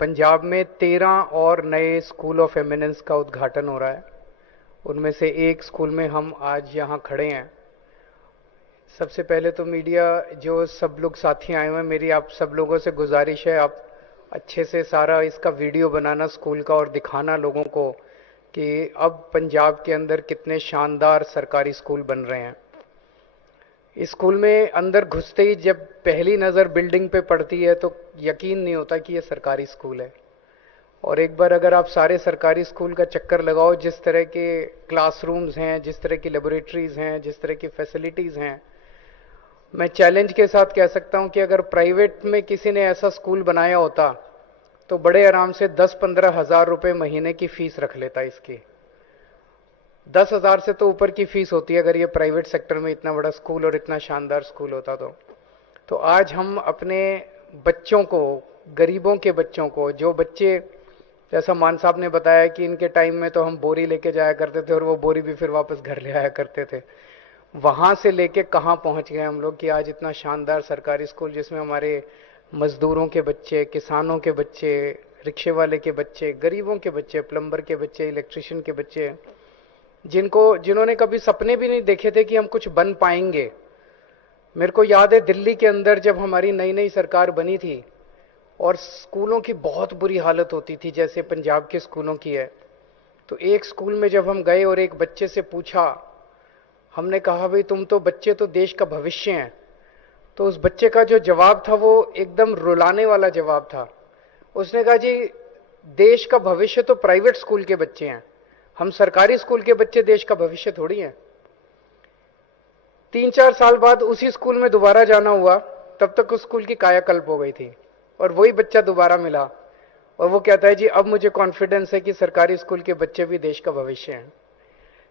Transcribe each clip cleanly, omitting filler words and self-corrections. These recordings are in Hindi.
पंजाब में 13 और नए स्कूल ऑफ एमिनेंस का उद्घाटन हो रहा है। उनमें से एक स्कूल में हम आज यहाँ खड़े हैं। सबसे पहले तो मीडिया जो सब लोग साथी आए हुए हैं, मेरी आप सब लोगों से गुजारिश है, आप अच्छे से सारा इसका वीडियो बनाना स्कूल का और दिखाना लोगों को कि अब पंजाब के अंदर कितने शानदार सरकारी स्कूल बन रहे हैं। इस स्कूल में अंदर घुसते ही जब पहली नज़र बिल्डिंग पे पड़ती है तो यकीन नहीं होता कि ये सरकारी स्कूल है। और एक बार अगर आप सारे सरकारी स्कूल का चक्कर लगाओ, जिस तरह के क्लासरूम्स हैं, जिस तरह की लेबोरेटरीज हैं, जिस तरह की फैसिलिटीज़ हैं, मैं चैलेंज के साथ कह सकता हूं कि अगर प्राइवेट में किसी ने ऐसा स्कूल बनाया होता तो बड़े आराम से 10-15 हज़ार रुपये महीने की फीस रख लेता। इसकी 10,000 से तो ऊपर की फीस होती है अगर ये प्राइवेट सेक्टर में इतना बड़ा स्कूल और इतना शानदार स्कूल होता तो आज हम अपने बच्चों को, गरीबों के बच्चों को, जो बच्चे, जैसा मान साहब ने बताया कि इनके टाइम में तो हम बोरी लेके जाया करते थे और वो बोरी भी फिर वापस घर ले आया करते थे, वहां से लेके कहां पहुंच गए हम लोग कि आज इतना शानदार सरकारी स्कूल जिसमें हमारे मजदूरों के बच्चे, किसानों के बच्चे, रिक्शे वाले के बच्चे, गरीबों के बच्चे, प्लम्बर के बच्चे, इलेक्ट्रिशियन के बच्चे, जिन्होंने कभी सपने भी नहीं देखे थे कि हम कुछ बन पाएंगे। मेरे को याद है दिल्ली के अंदर जब हमारी नई नई सरकार बनी थी और स्कूलों की बहुत बुरी हालत होती थी जैसे पंजाब के स्कूलों की है, तो एक स्कूल में जब हम गए और एक बच्चे से पूछा, हमने कहा भाई तुम तो बच्चे तो देश का भविष्य हैं, तो उस बच्चे का जो जवाब था वो एकदम रुलाने वाला जवाब था। उसने कहा जी देश का भविष्य तो प्राइवेट स्कूल के बच्चे हैं, हम सरकारी स्कूल के बच्चे देश का भविष्य थोड़ी हैं। 3-4 साल बाद उसी स्कूल में दोबारा जाना हुआ, तब तक उस स्कूल की कायाकल्प हो गई थी और वही बच्चा दोबारा मिला और वो कहता है जी अब मुझे कॉन्फिडेंस है कि सरकारी स्कूल के बच्चे भी देश का भविष्य हैं।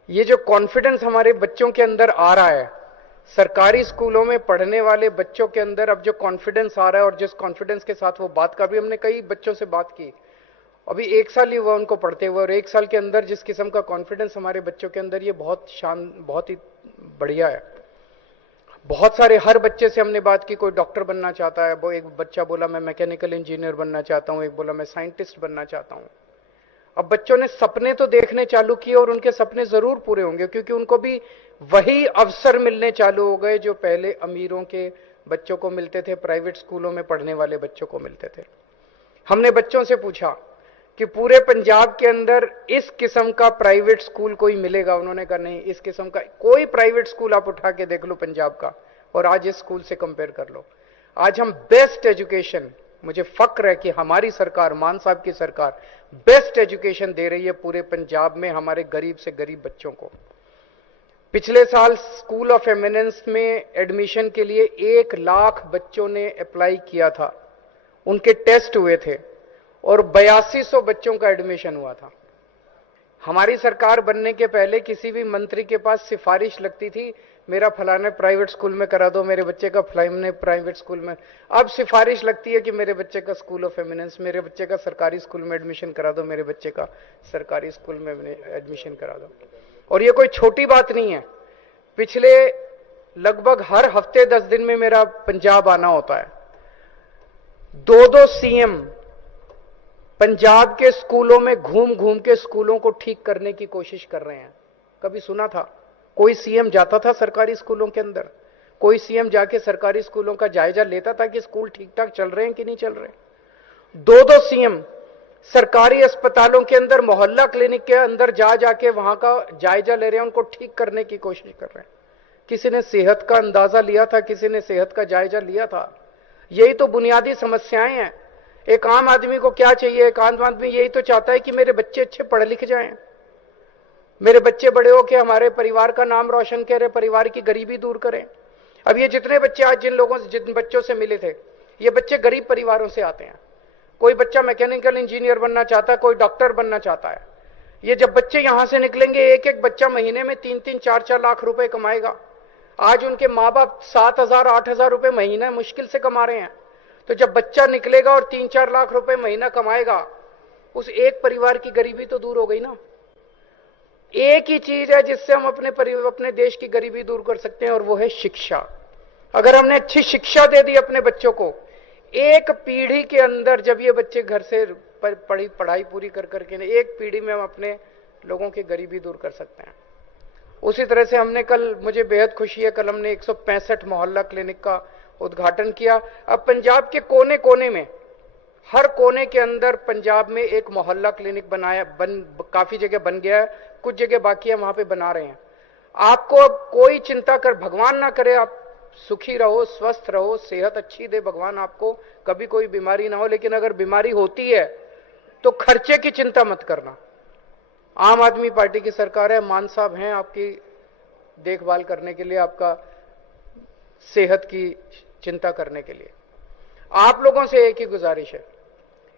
ये जो कॉन्फिडेंस हमारे बच्चों के अंदर आ रहा है, सरकारी स्कूलों में पढ़ने वाले बच्चों के अंदर अब जो कॉन्फिडेंस आ रहा है और जिस कॉन्फिडेंस के साथ वो बात कर रही, हमने कई बच्चों से बात की, अभी 1 साल ही हुआ उनको पढ़ते हुए, और 1 साल के अंदर जिस किस्म का कॉन्फिडेंस हमारे बच्चों के अंदर, ये बहुत ही बढ़िया है। बहुत सारे, हर बच्चे से हमने बात की, कोई डॉक्टर बनना चाहता है, वो एक बच्चा बोला मैं मैकेनिकल इंजीनियर बनना चाहता हूं, एक बोला मैं साइंटिस्ट बनना चाहता हूं। अब बच्चों ने सपने तो देखने चालू किए और उनके सपने जरूर पूरे होंगे क्योंकि उनको भी वही अवसर मिलने चालू हो गए जो पहले अमीरों के बच्चों को मिलते थे, प्राइवेट स्कूलों में पढ़ने वाले बच्चों को मिलते थे। हमने बच्चों से पूछा कि पूरे पंजाब के अंदर इस किस्म का प्राइवेट स्कूल कोई मिलेगा? उन्होंने कहा नहीं, इस किस्म का कोई प्राइवेट स्कूल आप उठा के देख लो पंजाब का और आज इस स्कूल से कंपेयर कर लो। आज हम बेस्ट एजुकेशन, मुझे फक्र है कि हमारी सरकार, मान साहब की सरकार, बेस्ट एजुकेशन दे रही है पूरे पंजाब में हमारे गरीब से गरीब बच्चों को। पिछले साल स्कूल ऑफ एमिनेंस में एडमिशन के लिए 1 लाख बच्चों ने अप्लाई किया था, उनके टेस्ट हुए थे और 8200 बच्चों का एडमिशन हुआ था। हमारी सरकार बनने के पहले किसी भी मंत्री के पास सिफारिश लगती थी, मेरा फलाने प्राइवेट स्कूल में करा दो मेरे बच्चे का, फलाने प्राइवेट स्कूल में। अब सिफारिश लगती है कि मेरे बच्चे का स्कूल ऑफ एमिनेंस, मेरे बच्चे का सरकारी स्कूल में एडमिशन करा दो, मेरे बच्चे का सरकारी स्कूल में एडमिशन करा दो। और ये कोई छोटी बात नहीं है। पिछले लगभग हर हफ्ते 10 दिन में मेरा पंजाब आना होता है। 2-2 सीएम पंजाब के स्कूलों में घूम घूम के स्कूलों को ठीक करने की कोशिश कर रहे हैं। कभी सुना था कोई सीएम जाता था सरकारी स्कूलों के अंदर? कोई सीएम जाके सरकारी स्कूलों का जायजा लेता था कि स्कूल ठीक ठाक चल रहे हैं कि नहीं चल रहे? 2-2 सीएम सरकारी अस्पतालों के अंदर, मोहल्ला क्लिनिक के अंदर जा जाके वहां का जायजा ले रहे हैं, उनको ठीक करने की कोशिश कर रहे हैं। किसी ने सेहत का अंदाजा लिया था? किसी ने सेहत का जायजा लिया था? यही तो बुनियादी समस्याएं हैं। एक आम आदमी को क्या चाहिए? एक आम आदमी यही तो चाहता है कि मेरे बच्चे अच्छे पढ़े लिख जाएं, मेरे बच्चे बड़े हो के हमारे परिवार का नाम रोशन करें, परिवार की गरीबी दूर करें। अब ये जितने बच्चे आज जिन बच्चों से मिले थे, ये बच्चे गरीब परिवारों से आते हैं। कोई बच्चा मैकेनिकल इंजीनियर बनना चाहता है, कोई डॉक्टर बनना चाहता है। ये जब बच्चे यहां से निकलेंगे, एक एक बच्चा महीने में 3-3, 4-4 लाख रुपए कमाएगा। आज उनके माँ बाप 7,000, 8,000 रुपए महीना मुश्किल से कमा रहे हैं। तो जब बच्चा निकलेगा और 3-4 लाख रुपए महीना कमाएगा, उस एक परिवार की गरीबी तो दूर हो गई ना। एक ही चीज है जिससे हम अपने देश की गरीबी दूर कर सकते हैं और वो है शिक्षा। अगर हमने अच्छी शिक्षा दे दी अपने बच्चों को, एक पीढ़ी के अंदर जब ये बच्चे घर से पढ़ाई पूरी कर करके एक पीढ़ी में हम अपने लोगों की गरीबी दूर कर सकते हैं। उसी तरह से हमने कल, मुझे बेहद खुशी है, कल हमने 165 मोहल्ला क्लिनिक का उद्घाटन किया। अब पंजाब के कोने कोने में, हर कोने के अंदर पंजाब में एक मोहल्ला क्लिनिक काफी जगह बन गया है, कुछ जगह बाकी है, वहां पे बना रहे हैं। आपको अब कोई चिंता कर, भगवान ना करे, आप सुखी रहो, स्वस्थ रहो, सेहत अच्छी दे भगवान आपको, कभी कोई बीमारी ना हो, लेकिन अगर बीमारी होती है तो खर्चे की चिंता मत करना। आम आदमी पार्टी की सरकार है, मान साहब हैं आपकी देखभाल करने के लिए, आपका सेहत की चिंता करने के लिए। आप लोगों से एक ही गुजारिश है,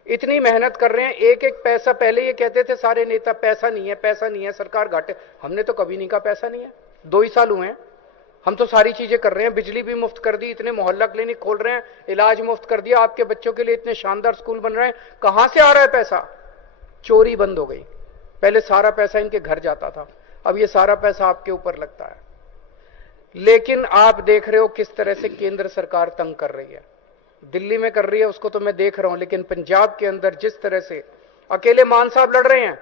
इतनी मेहनत कर रहे हैं, एक एक पैसा, पहले ये कहते थे सारे नेता पैसा नहीं है, पैसा नहीं है, सरकार घाटे, हमने तो कभी नहीं कहा पैसा नहीं है। 2 ही साल हुए हैं, हम तो सारी चीजें कर रहे हैं, बिजली भी मुफ्त कर दी, इतने मोहल्ला क्लिनिक खोल रहे हैं, इलाज मुफ्त कर दिया, आपके बच्चों के लिए इतने शानदार स्कूल बन रहे हैं। कहां से आ रहा है पैसा? चोरी बंद हो गई, पहले सारा पैसा इनके घर जाता था, अब ये सारा पैसा आपके ऊपर लगता है। लेकिन आप देख रहे हो किस तरह से केंद्र सरकार तंग कर रही है, दिल्ली में कर रही है, उसको तो मैं देख रहा हूं, लेकिन पंजाब के अंदर जिस तरह से अकेले मान साहब लड़ रहे हैं,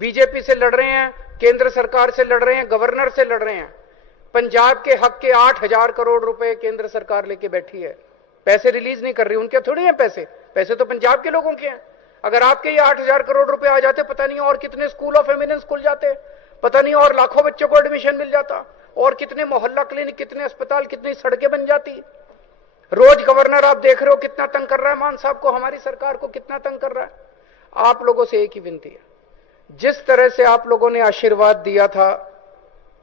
बीजेपी से लड़ रहे हैं, केंद्र सरकार से लड़ रहे हैं, गवर्नर से लड़ रहे हैं। पंजाब के हक के 8,000 करोड़ रुपए केंद्र सरकार लेके बैठी है, पैसे रिलीज नहीं कर रही, उनके थोड़ी हैं पैसे, पैसे तो पंजाब के लोगों के हैं। अगर आपके ये 8,000 करोड़ रुपए आ जाते, पता नहीं और कितने स्कूल ऑफ एमिनेंस खुल जाते, पता नहीं और लाखों बच्चों को एडमिशन मिल जाता, और कितने मोहल्ला क्लिनिक, कितने अस्पताल, कितनी सड़कें बन जाती। रोज गवर्नर आप देख रहे हो कितना तंग कर रहा है मान साहब को, हमारी सरकार को कितना तंग कर रहा है। आप लोगों से एक ही विनती है, जिस तरह से आप लोगों ने आशीर्वाद दिया था,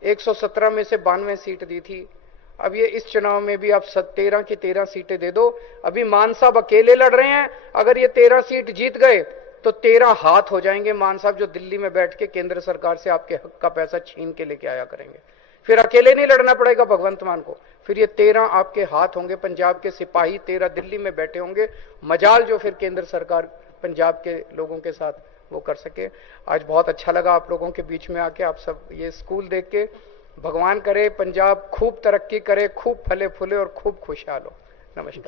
117 में से 92 सीट दी थी, अब ये इस चुनाव में भी आप 13 की 13 सीटें दे दो। अभी मान साहब अकेले लड़ रहे हैं, अगर ये 13 सीट जीत गए तो 13 हाथ हो जाएंगे मान साहब, जो दिल्ली में बैठ के केंद्र सरकार से आपके हक का पैसा छीन के लेके आया करेंगे। फिर अकेले नहीं लड़ना पड़ेगा भगवंत मान को, फिर ये 13 आपके हाथ होंगे, पंजाब के सिपाही 13 दिल्ली में बैठे होंगे। मजाल जो फिर केंद्र सरकार पंजाब के लोगों के साथ वो कर सके। आज बहुत अच्छा लगा आप लोगों के बीच में आके, आप सब ये स्कूल देख के। भगवान करे पंजाब खूब तरक्की करे, खूब फले फूले और खूब खुशहाल हो। नमस्कार।